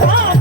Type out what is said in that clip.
Oh!